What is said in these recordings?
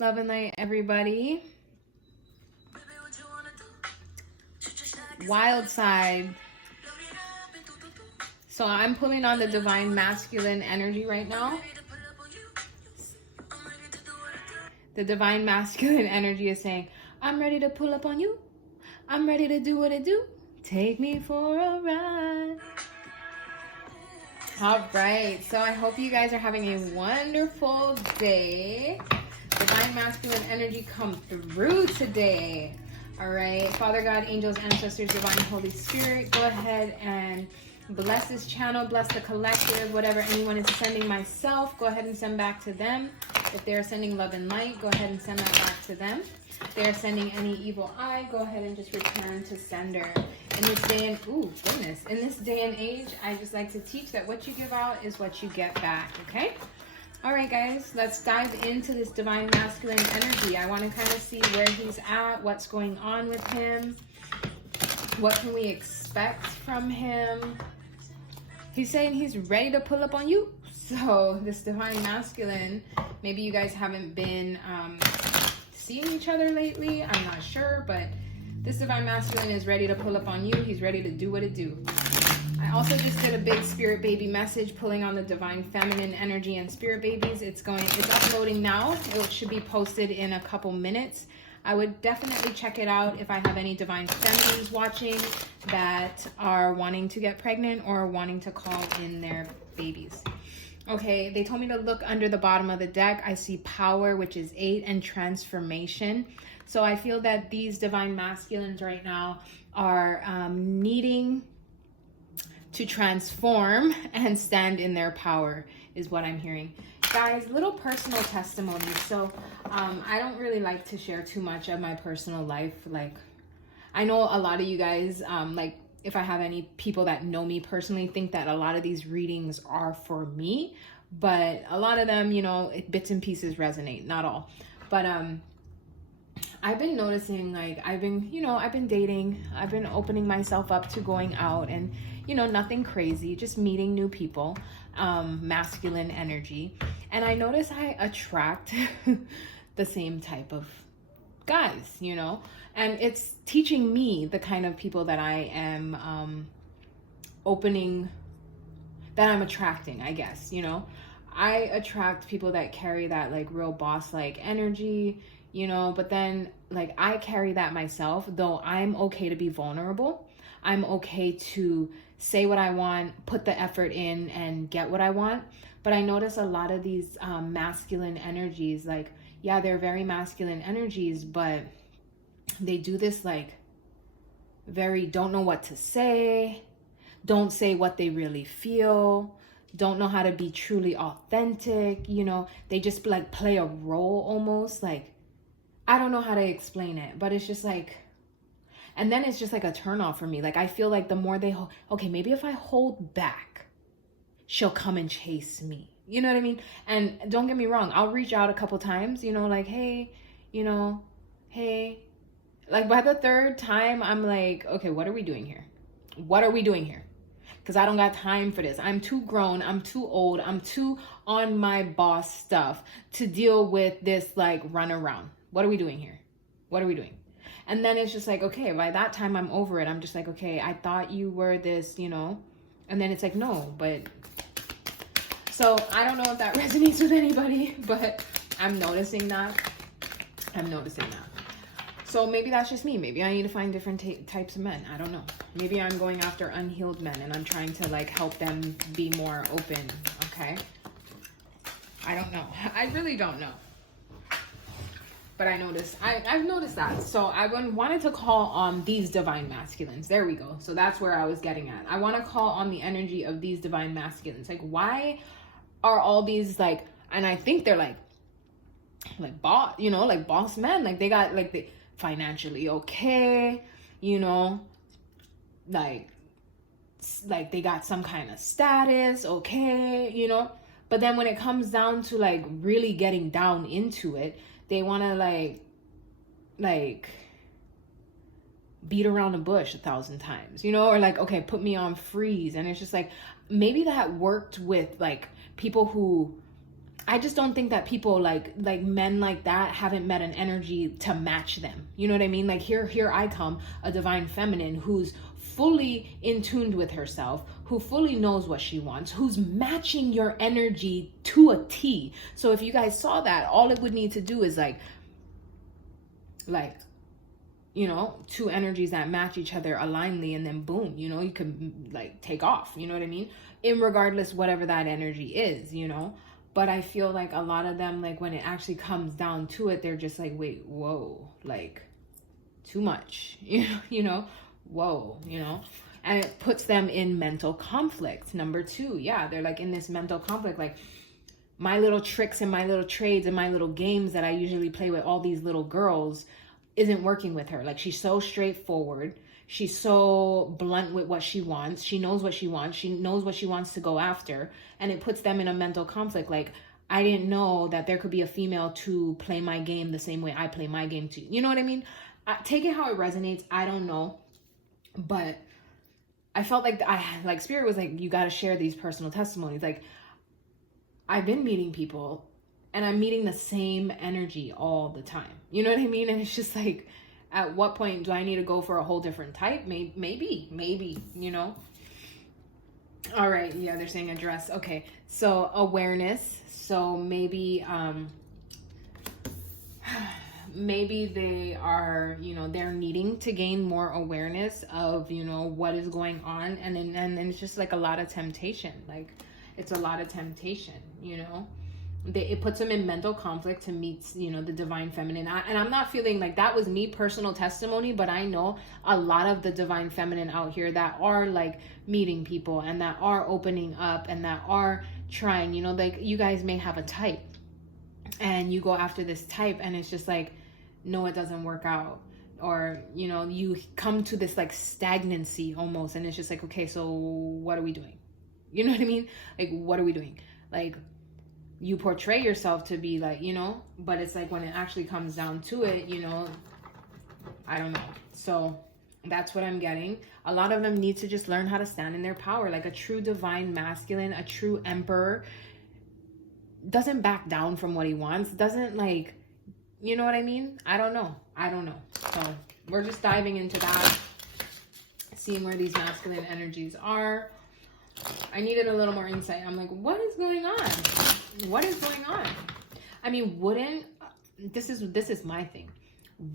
Love and light, everybody. Wild side. So I'm pulling on the divine masculine energy right now. The divine masculine energy is saying, I'm ready to pull up on you. I'm ready to do what I do. Take me for a ride. All right. So I hope you guys are having a wonderful day. Divine masculine energy come through today. All right. Father God, angels, ancestors, divine Holy Spirit, go ahead and bless this channel, bless the collective, whatever anyone is sending myself, go ahead and send back to them. If they're sending love and light, go ahead and send that back to them. If they're sending any evil eye, go ahead and just return to sender. In this day and, in this day and age, I just like to teach that what you give out is what you get back, okay? All right, guys, let's dive into this divine masculine energy. I want to kind of see where he's at, what's going on with him, what can we expect from him. He's saying he's ready to pull up on you. So this divine masculine, maybe you guys haven't been seeing each other lately. I'm not sure, but this divine masculine is ready to pull up on you. He's ready to do what it do. I also just did a big spirit baby message pulling on the divine feminine energy and spirit babies. It's uploading now. It should be posted in a couple minutes. I would definitely check it out if I have any divine feminines watching that are wanting to get pregnant or wanting to call in their babies. Okay, they told me to look under the bottom of the deck. I see power, which is 8, and transformation. So I feel that these divine masculines right now are needing to transform and stand in their power is what I'm hearing. Guys, little personal testimony. So I don't really like to share too much of my personal life. Like, I know a lot of you guys, if I have any people that know me personally, think that a lot of these readings are for me, but a lot of them, bits and pieces resonate, not all. But I've been noticing, I've been dating, I've been opening myself up to going out and, nothing crazy, just meeting new people, masculine energy. And I notice I attract the same type of guys, and it's teaching me the kind of people that I am that I'm attracting, I guess, I attract people that carry that real boss-like energy, but then I carry that myself, though I'm okay to be vulnerable. I'm okay to say what I want, put the effort in and get what I want. But I notice a lot of these masculine energies, they're very masculine energies, but they do this very don't know what to say, don't say what they really feel, don't know how to be truly authentic, they just play a role almost. I don't know how to explain it, but it's just and then it's just a turn off for me. I feel the more they okay, maybe if I hold back, she'll come and chase me. You know what I mean? And don't get me wrong, I'll reach out a couple times, hey, hey. By the third time, I'm okay, what are we doing here? What are we doing here? Because I don't got time for this. I'm too grown. I'm too old. I'm too on my boss stuff to deal with this run around. What are we doing here? What are we doing? And then it's just okay, by that time I'm over it. I'm just okay, I thought you were this, and then it's no, but so I don't know if that resonates with anybody, but I'm noticing that. So maybe that's just me. Maybe I need to find different types of men. I don't know. Maybe I'm going after unhealed men and I'm trying to help them be more open. Okay. I don't know. I really don't know. But I've noticed that. So I wanted to call on these divine masculines. There we go. So that's where I was getting at. I want to call on the energy of these divine masculines. Why are all these and I think they're boss, boss men. They got they financially okay, they got some kind of status, okay, but then when it comes down to really getting down into it, they want to beat around the bush 1,000 times, or okay, put me on freeze. And it's just maybe that worked with people who I just don't think that people like men like that haven't met an energy to match them. You know what I mean? Like here I come, a divine feminine who's fully in tuned with herself, who fully knows what she wants, who's matching your energy to a T. So if you guys saw that, all it would need to do is like, you know, two energies that match each other alignedly, and then boom, you know, you can like take off, you know what I mean? In regardless, whatever that energy is, you know? But I feel like a lot of them, like when it actually comes down to it, they're just like, wait, whoa, like too much, you know, whoa, you know, and it puts them in mental conflict. Number two, yeah, they're like in this mental conflict, like my little tricks and my little trades and my little games that I usually play with all these little girls isn't working with her. Like she's so straightforward. She's so blunt with what she wants. She knows what she wants. She knows what she wants to go after. And it puts them in a mental conflict. Like, I didn't know that there could be a female to play my game the same way I play my game too. You know what I mean? Take it how it resonates. I don't know. But I felt like Spirit was like, you got to share these personal testimonies. Like, I've been meeting people and I'm meeting the same energy all the time. You know what I mean? And it's just like, at what point do I need to go for a whole different type? Maybe, you know? All right. Yeah, they're saying address. Okay. So awareness. So maybe, maybe they are, you know, they're needing to gain more awareness of, you know, what is going on. And then it's just like a lot of temptation. Like it's a lot of temptation, you know? It puts them in mental conflict to meet, you know, the divine feminine. And I'm not feeling like that was me personal testimony, but I know a lot of the divine feminine out here that are like meeting people and that are opening up and that are trying, you know, like you guys may have a type and you go after this type and it's just like, no, it doesn't work out. Or, you know, you come to this like stagnancy almost. And it's just like, okay, so what are we doing? You know what I mean? Like, what are we doing? Like, you portray yourself to be like, you know, but it's like when it actually comes down to it, you know, I don't know. So that's what I'm getting. A lot of them need to just learn how to stand in their power. Like a true divine masculine, a true emperor doesn't back down from what he wants. Doesn't like, you know what I mean? I don't know. So we're just diving into that, seeing where these masculine energies are. I needed a little more insight. I'm like, what is going on? What is going on? I mean, this is my thing.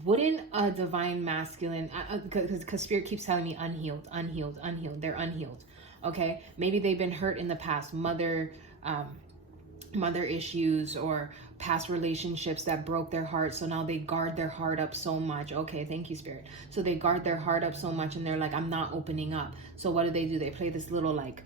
Wouldn't a divine masculine, because Spirit keeps telling me unhealed. They're unhealed. Okay. Maybe they've been hurt in the past, mother issues or past relationships that broke their heart. So now they guard their heart up so much. Okay. Thank you, Spirit. So they guard their heart up so much and they're like, I'm not opening up. So what do? They play this little like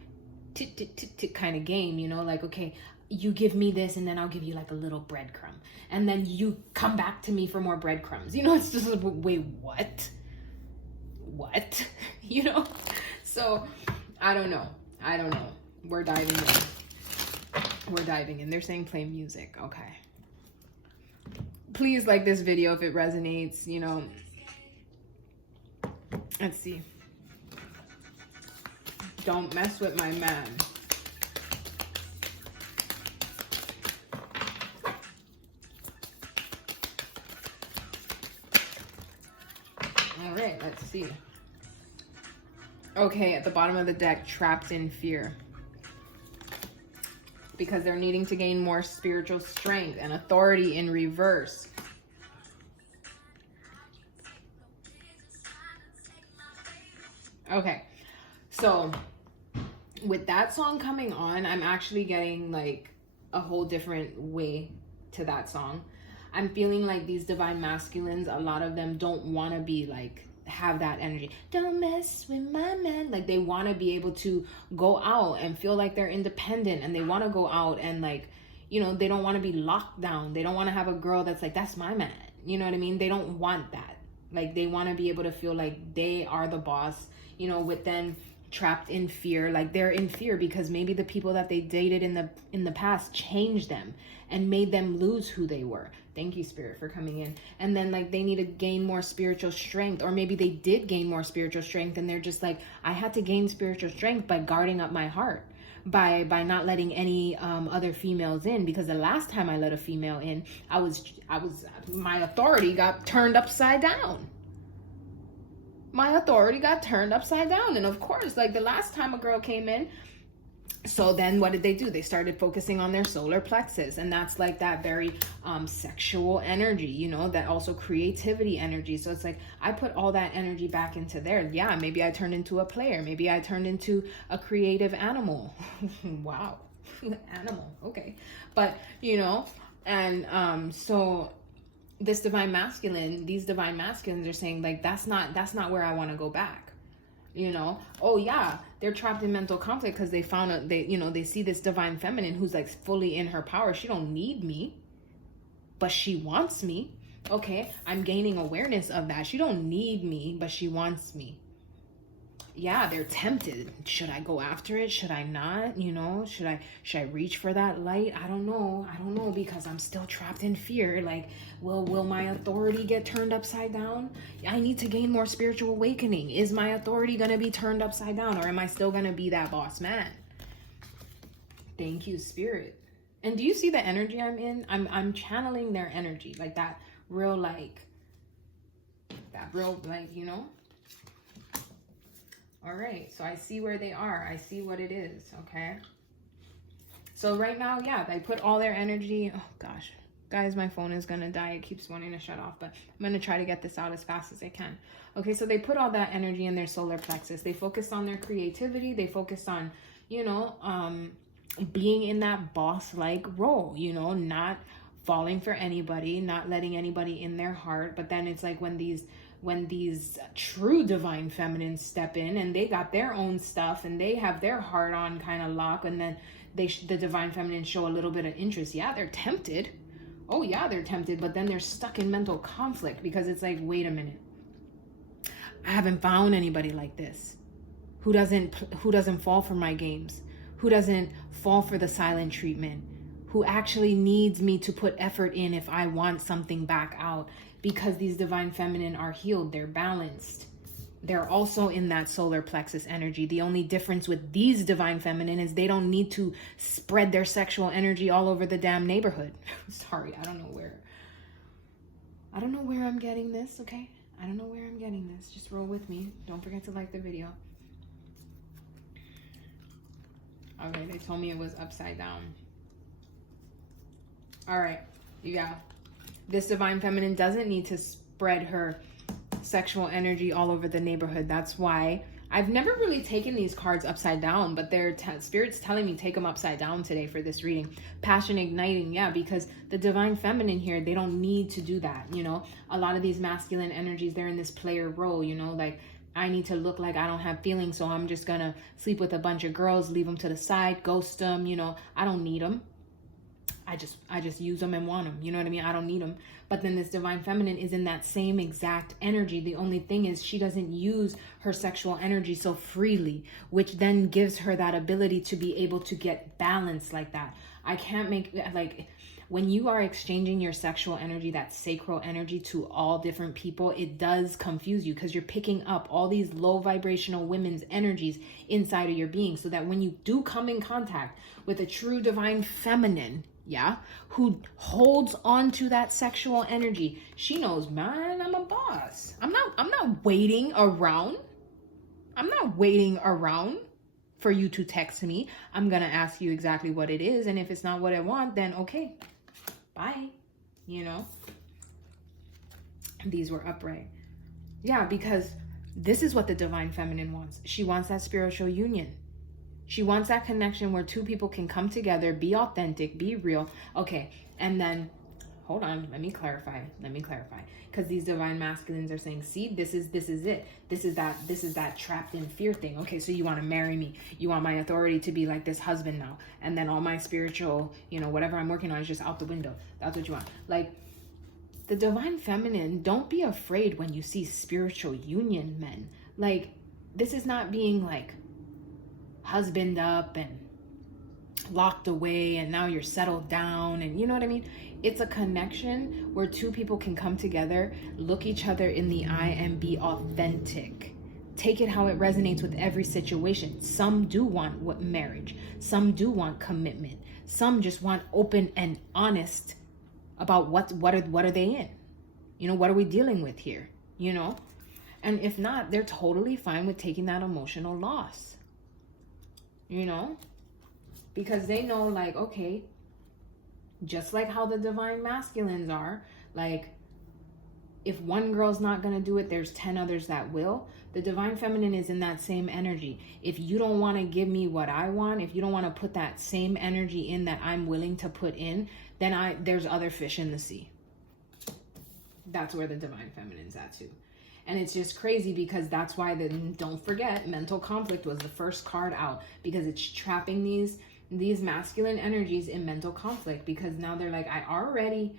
tit kind of game, you know, like, okay, you give me this and then I'll give you like a little breadcrumb and then you come back to me for more breadcrumbs, you know. It's just like, wait, what you know? So I don't know. We're diving in. They're saying play music. Okay, please like this video if it resonates, you know. Let's see. Don't mess with my man. All right, let's see. Okay, at the bottom of the deck, trapped in fear. Because they're needing to gain more spiritual strength and authority in reverse. Okay, so with that song coming on, I'm actually getting like a whole different way to that song. I'm feeling like these divine masculines, a lot of them don't want to be like, have that energy. Don't mess with my man. Like they want to be able to go out and feel like they're independent and they want to go out and like, you know, they don't want to be locked down. They don't want to have a girl that's like, that's my man. You know what I mean? They don't want that. Like they want to be able to feel like they are the boss, you know, with them trapped in fear. Like they're in fear because maybe the people that they dated in the past changed them and made them lose who they were. Thank you, Spirit, for coming in. And then like they need to gain more spiritual strength, or maybe they did gain more spiritual strength and they're just like, I had to gain spiritual strength by guarding up my heart, by not letting any other females in, because the last time I let a female in, my authority got turned upside down. My authority got turned upside down. And of course, like the last time a girl came in, so then what did they do? They started focusing on their solar plexus, and that's like that very sexual energy, you know, that also creativity energy. So it's like I put all that energy back into there. Yeah, maybe I turned into a player, maybe I turned into a creative animal. Wow. Animal, okay. But you know, and so this divine masculine, these divine masculines are saying like that's not where I want to go back. You know, oh yeah, they're trapped in mental conflict because they found they see this divine feminine who's like fully in her power. She don't need me, but she wants me. Okay, I'm gaining awareness of that. She don't need me, but she wants me. Yeah, they're tempted. Should I go after it? Should I not? You know, should I reach for that light? I don't know, because I'm still trapped in fear. Like, will my authority get turned upside down? I need to gain more spiritual awakening. Is my authority going to be turned upside down, or am I still going to be that boss man? Thank you, Spirit. And do you see the energy I'm in? I'm channeling their energy, like that real, you know? All right, so I see where they are. I see what it is, okay? So right now, yeah, they put all their energy. Oh, gosh. Guys, my phone is going to die. It keeps wanting to shut off, but I'm going to try to get this out as fast as I can. Okay, so they put all that energy in their solar plexus. They focused on their creativity. They focused on, you know, being in that boss-like role, you know, not falling for anybody, not letting anybody in their heart. But then it's like when these true divine feminines step in and they got their own stuff and they have their heart on kind of lock, and then the divine feminines show a little bit of interest. Yeah, they're tempted. Oh yeah, they're tempted, but then they're stuck in mental conflict because it's like, wait a minute, I haven't found anybody like this who doesn't fall for my games, who doesn't fall for the silent treatment, who actually needs me to put effort in if I want something back out. Because these divine feminine are healed, they're balanced. They're also in that solar plexus energy. The only difference with these divine feminine is they don't need to spread their sexual energy all over the damn neighborhood. Sorry, I don't know where I'm getting this, okay? I don't know where I'm getting this. Just roll with me. Don't forget to like the video. Okay, they told me it was upside down. All right, you got this divine feminine doesn't need to spread her sexual energy all over the neighborhood. That's why I've never really taken these cards upside down, but their Spirit's telling me take them upside down today for this reading. Passion igniting, yeah, because the divine feminine here, they don't need to do that, you know. A lot of these masculine energies, they're in this player role, you know, like I need to look like I don't have feelings, so I'm just gonna sleep with a bunch of girls, leave them to the side, ghost them, you know. I don't need them. I just use them and want them. You know what I mean? I don't need them. But then this divine feminine is in that same exact energy. The only thing is she doesn't use her sexual energy so freely, which then gives her that ability to be able to get balance like that. I can't make, like, when you are exchanging your sexual energy, that sacral energy, to all different people, it does confuse you because you're picking up all these low vibrational women's energies inside of your being, so that when you do come in contact with a true divine feminine, yeah, who holds on to that sexual energy, she knows, man, I'm a boss. I'm not waiting around. I'm not waiting around for you to text me. I'm going to ask you exactly what it is. And if it's not what I want, then okay, bye. You know, these were upright. Yeah, because this is what the divine feminine wants. She wants that spiritual union. She wants that connection where two people can come together, be authentic, be real. Okay, and then, hold on, let me clarify. Because these divine masculines are saying, see, this is it. This is that trapped in fear thing. Okay, so you want to marry me. You want my authority to be like this husband now. And then all my spiritual, you know, whatever I'm working on is just out the window. That's what you want. Like, the divine feminine, don't be afraid when you see spiritual union men. Like, this is not being like, husband up and locked away and now you're settled down, and you know what I mean? It's a connection where two people can come together, look each other in the eye, and be authentic take it how it resonates with every situation. Some do want marriage. Some do want commitment. Some just want open and honest about what are they in? You know, what are we dealing with here? You know? And if not, they're totally fine with taking that emotional loss. You know? Because they know, like, okay, just like how the divine masculines are, like, if one girl's not going to do it, there's 10 others that will. The divine feminine is in that same energy. If you don't want to give me what I want, if you don't want to put that same energy in that I'm willing to put in, then there's other fish in the sea. That's where the divine feminine's at too. And it's just crazy because that's why don't forget, mental conflict was the first card out, because it's trapping these masculine energies in mental conflict, because now they're like, I already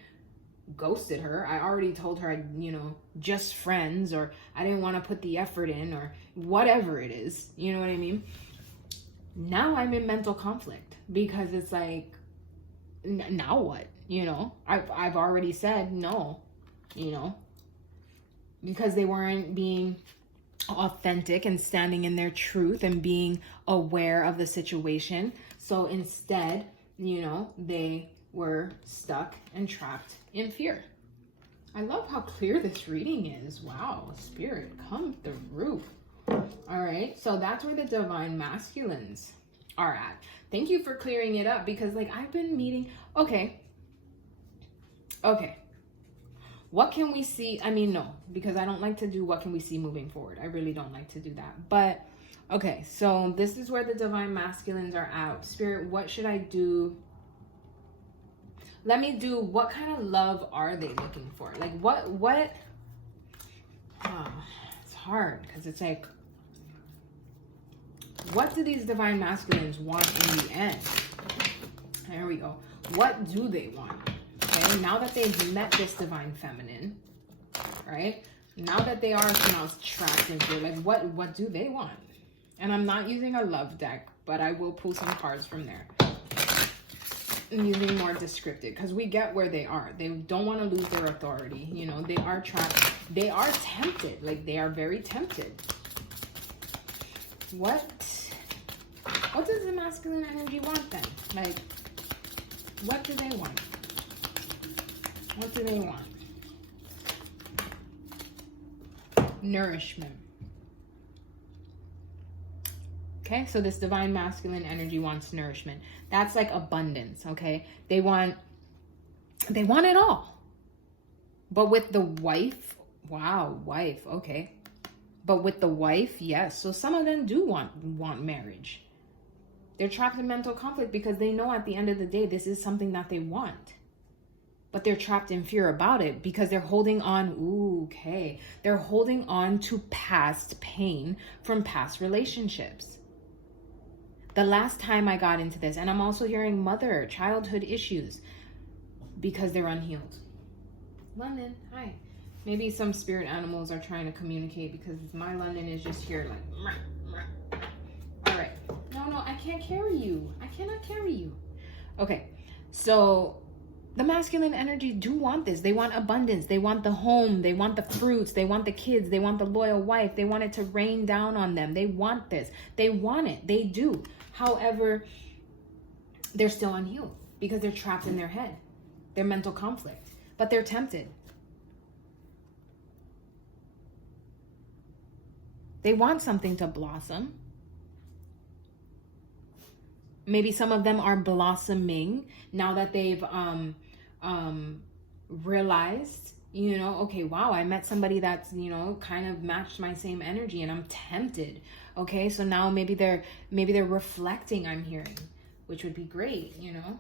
ghosted her. I already told her, you know, just friends, or I didn't want to put the effort in, or whatever it is. You know what I mean? Now I'm in mental conflict because it's like, now what? You know, I've already said no, you know, because they weren't being authentic and standing in their truth and being aware of the situation. So instead, you know, they were stuck and trapped in fear. I love how clear this reading is. Wow, Spirit, come through. All right, so that's where the divine masculines are at. Thank you for clearing it up, because like I've been meeting, okay. What can we see? I mean, no, because I don't like to do what can we see moving forward. I really don't like to do that. But okay, so this is where the divine masculines are out. Spirit, what should I do? Let me do, what kind of love are they looking for? Like what, it's hard because it's like, what do these divine masculines want in the end? There we go. What do they want? Okay, now that they've met this divine feminine, right? Now that they are now trapped into it, like what do they want? And I'm not using a love deck, but I will pull some cards from there. I'm using more descriptive because we get where they are. They don't want to lose their authority. You know, they are trapped. They are tempted. Like, they are very tempted. What does the masculine energy want then? Like, what do they want? What do they want? Nourishment. Okay, so this divine masculine energy wants nourishment. That's like abundance, okay? They want it all. But with the wife, wow, wife, okay. But with the wife, yes. So some of them do want marriage. They're trapped in mental conflict because they know at the end of the day, this is something that they want. But they're trapped in fear about it because they're holding on, they're holding on to past pain from past relationships. The last time I got into this, and I'm also hearing childhood issues because they're unhealed. London, hi. Maybe some spirit animals are trying to communicate because my London is just here like, meh, meh. All right. No, I can't carry you. I cannot carry you. Okay, so the masculine energy do want this. They want abundance. They want the home. They want the fruits. They want the kids. They want the loyal wife. They want it to rain down on them. They want this. They want it. They do. However, they're still unhealed because they're trapped in their head. They're mental conflict, but they're tempted. They want something to blossom. Maybe some of them are blossoming now that they've realized, you know, okay, wow, I met somebody that's, you know, kind of matched my same energy and I'm tempted. Okay, so now maybe they're reflecting, I'm hearing, which would be great, you know.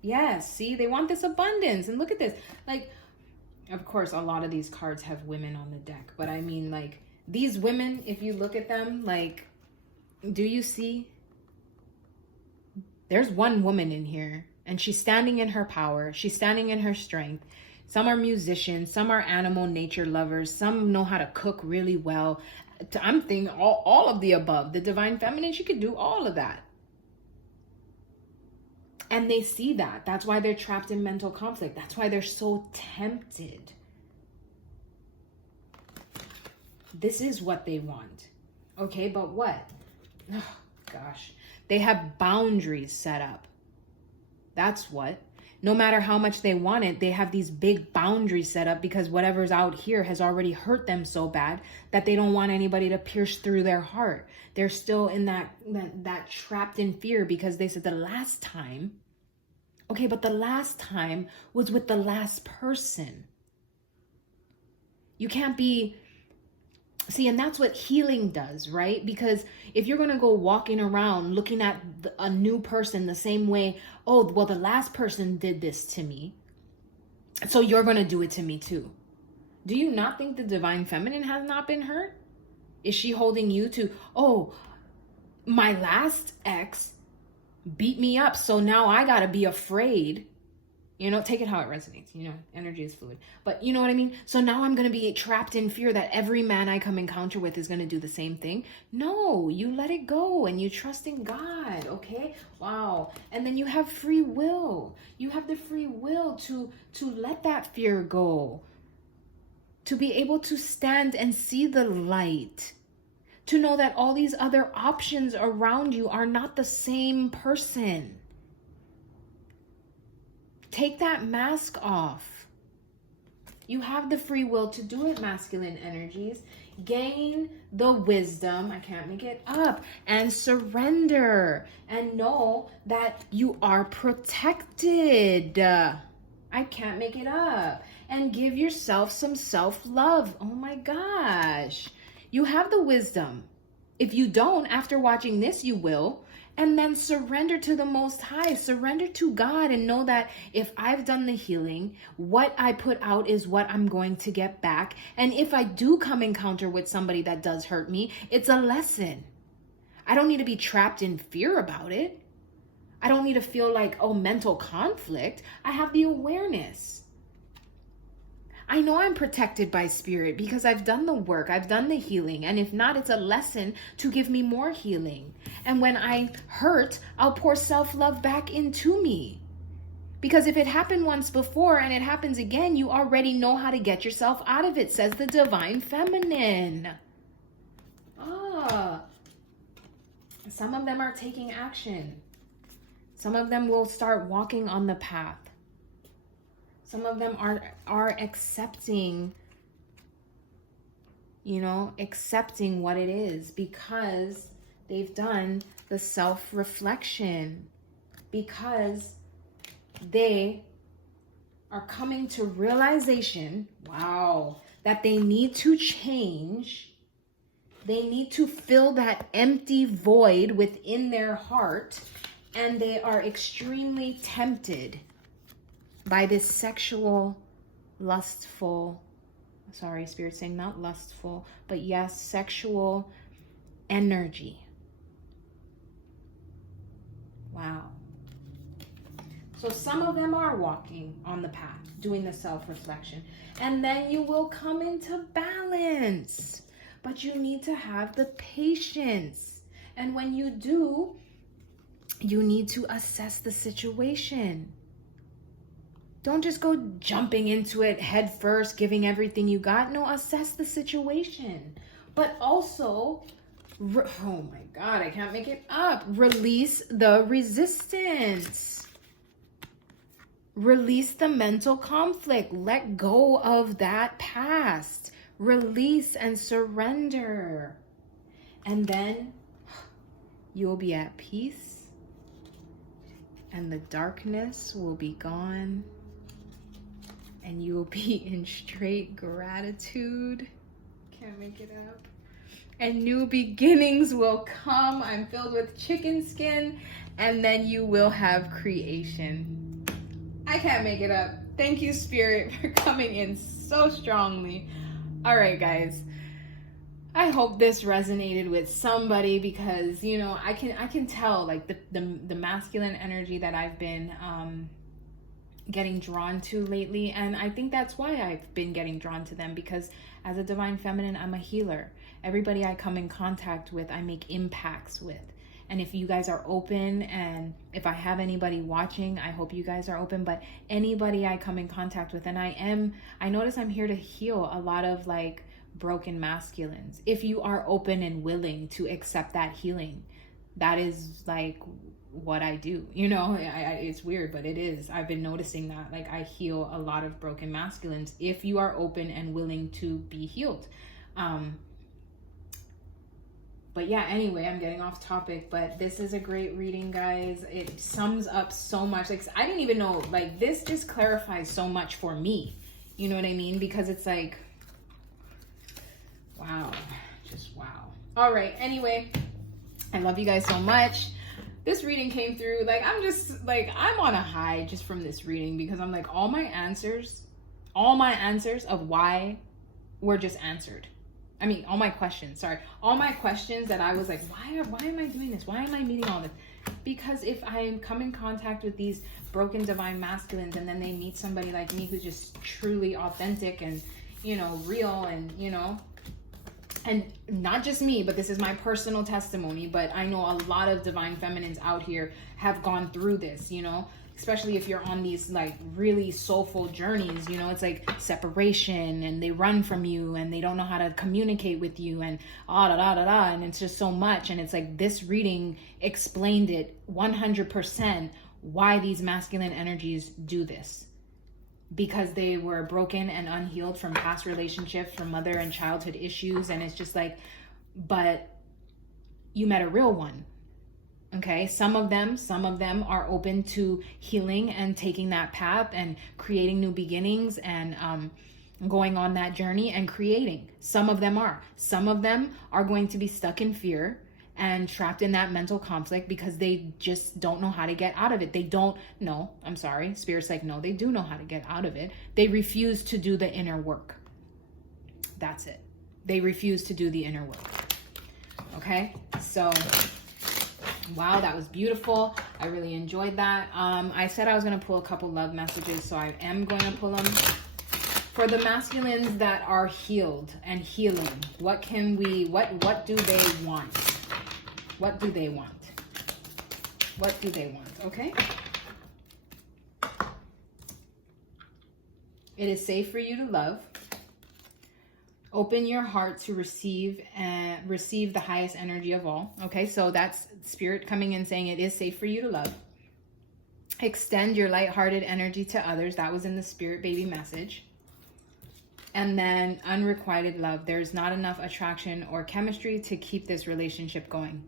Yes, see, they want this abundance. And look at this. Like, of course, a lot of these cards have women on the deck, but I mean, like, these women, if you look at them, like, do you see? There's one woman in here and she's standing in her power. She's standing in her strength. Some are musicians. Some are animal nature lovers. Some know how to cook really well. I'm thinking all of the above. The divine feminine, she could do all of that. And they see that. That's why they're trapped in mental conflict. That's why they're so tempted. This is what they want. Okay, but what? Oh, gosh. They have boundaries set up. That's what. No matter how much they want it, they have these big boundaries set up because whatever's out here has already hurt them so bad that they don't want anybody to pierce through their heart. They're still in that trapped in fear because they said the last time. Okay, but the last time was with the last person. You can't be... See, and that's what healing does, right? Because if you're going to go walking around looking at a new person the same way, oh, well, the last person did this to me, so you're going to do it to me too. Do you not think the divine feminine has not been hurt? Is she holding you to, oh, my last ex beat me up, so now I got to be afraid? You know, take it how it resonates. You know, energy is fluid. But you know what I mean? So now I'm going to be trapped in fear that every man I come encounter with is going to do the same thing. No, you let it go and you trust in God, okay? Wow. And then you have free will. You have the free will to let that fear go. To be able to stand and see the light. To know that all these other options around you are not the same person. Take that mask off. You have the free will to do it, masculine energies. Gain the wisdom, I can't make it up, and surrender. And know that you are protected. I can't make it up. And give yourself some self-love. Oh my gosh. You have the wisdom. If you don't, after watching this, you will. And then surrender to the Most High. Surrender to God and know that if I've done the healing, what I put out is what I'm going to get back. And if I do come encounter with somebody that does hurt me, it's a lesson. I don't need to be trapped in fear about it. I don't need to feel like, oh, mental conflict. I have the awareness. I know I'm protected by spirit because I've done the work, I've done the healing. And if not, it's a lesson to give me more healing. And when I hurt, I'll pour self-love back into me. Because if it happened once before and it happens again, you already know how to get yourself out of it, says the divine feminine. Some of them are taking action. Some of them will start walking on the path. Some of them are accepting, accepting what it is because they've done the self-reflection, because they are coming to realization, that they need to change. They need to fill that empty void within their heart, and they are extremely tempted by this sexual, lustful, Spirit saying not lustful, but yes, sexual energy. Wow. So some of them are walking on the path, doing the self-reflection, and then you will come into balance. But you need to have the patience. And when you do, you need to assess the situation. Don't just go jumping into it head first, giving everything you got. No, assess the situation. But also, oh my God, I can't make it up. Release the resistance. Release the mental conflict. Let go of that past. Release and surrender. And then you'll be at peace. And the darkness will be gone. And you will be in straight gratitude. Can't make it up. And new beginnings will come. I'm filled with chicken skin. And then you will have creation. I can't make it up. Thank you, Spirit, for coming in so strongly. All right, guys. I hope this resonated with somebody because, I can tell like the masculine energy that I've been getting drawn to lately. And I think that's why I've been getting drawn to them, because as a divine feminine, I'm a healer. Everybody I come in contact with, I make impacts with. And if you guys are open, and if I have anybody watching, I hope you guys are open, but anybody I come in contact with, and I notice I'm here to heal a lot of like broken masculines. If you are open and willing to accept that healing, that is like what I do. You know, it's weird, but it is. I've been noticing that, like, I heal a lot of broken masculines if you are open and willing to be healed. But yeah, anyway, I'm getting off topic, but this is a great reading, guys. It sums up so much. Like, I didn't even know, like, this just clarifies so much for me. You know what I mean? Because it's like, wow, just wow. All right, anyway, I love you guys so much. This reading came through, like, I'm just, like, I'm on a high just from this reading, because I'm like, all my answers of why were just answered. I mean, all my questions that I was like, why am I doing this? Why am I meeting all this? Because if I come in contact with these broken divine masculines, and then they meet somebody like me who's just truly authentic and, you know, real, and, you know, and not just me, but this is my personal testimony, but I know a lot of divine feminines out here have gone through this, you know, especially if you're on these like really soulful journeys, you know, it's like separation, and they run from you, and they don't know how to communicate with you, and and it's just so much. And it's like, this reading explained it 100% why these masculine energies do this, because they were broken and unhealed from past relationships, from mother and childhood issues. And it's just like, but you met a real one. Okay, some of them are open to healing and taking that path and creating new beginnings, and going on that journey and creating. Some of them are going to be stuck in fear and trapped in that mental conflict because they just don't know how to get out of it. They don't know. I'm sorry. Spirit's like, no, they do know how to get out of it. They refuse to do the inner work. That's it. They refuse to do the inner work. Okay, so wow, that was beautiful. I really enjoyed that. I said I was going to pull a couple love messages, so I am going to pull them. For the masculines that are healed and healing, what do they want? What do they want? What do they want? Okay? It is safe for you to love. Open your heart to receive the highest energy of all. Okay, so that's Spirit coming in saying it is safe for you to love. Extend your lighthearted energy to others. That was in the Spirit baby message. And then unrequited love. There's not enough attraction or chemistry to keep this relationship going.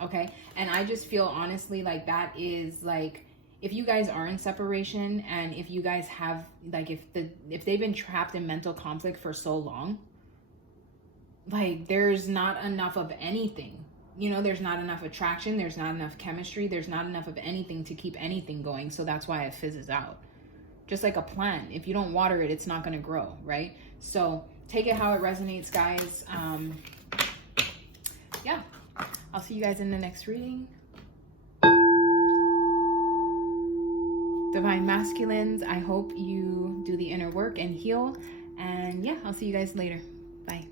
Okay, and I just feel honestly like that is like, if you guys are in separation, and if you guys have like, if they've been trapped in mental conflict for so long, like, there's not enough of anything, you know, there's not enough attraction, there's not enough chemistry, there's not enough of anything to keep anything going. So that's why it fizzes out. Just like a plant, if you don't water it, it's not going to grow, right? So take it how it resonates, guys. Yeah, I'll see you guys in the next reading. Divine masculines, I hope you do the inner work and heal. And yeah, I'll see you guys later. Bye.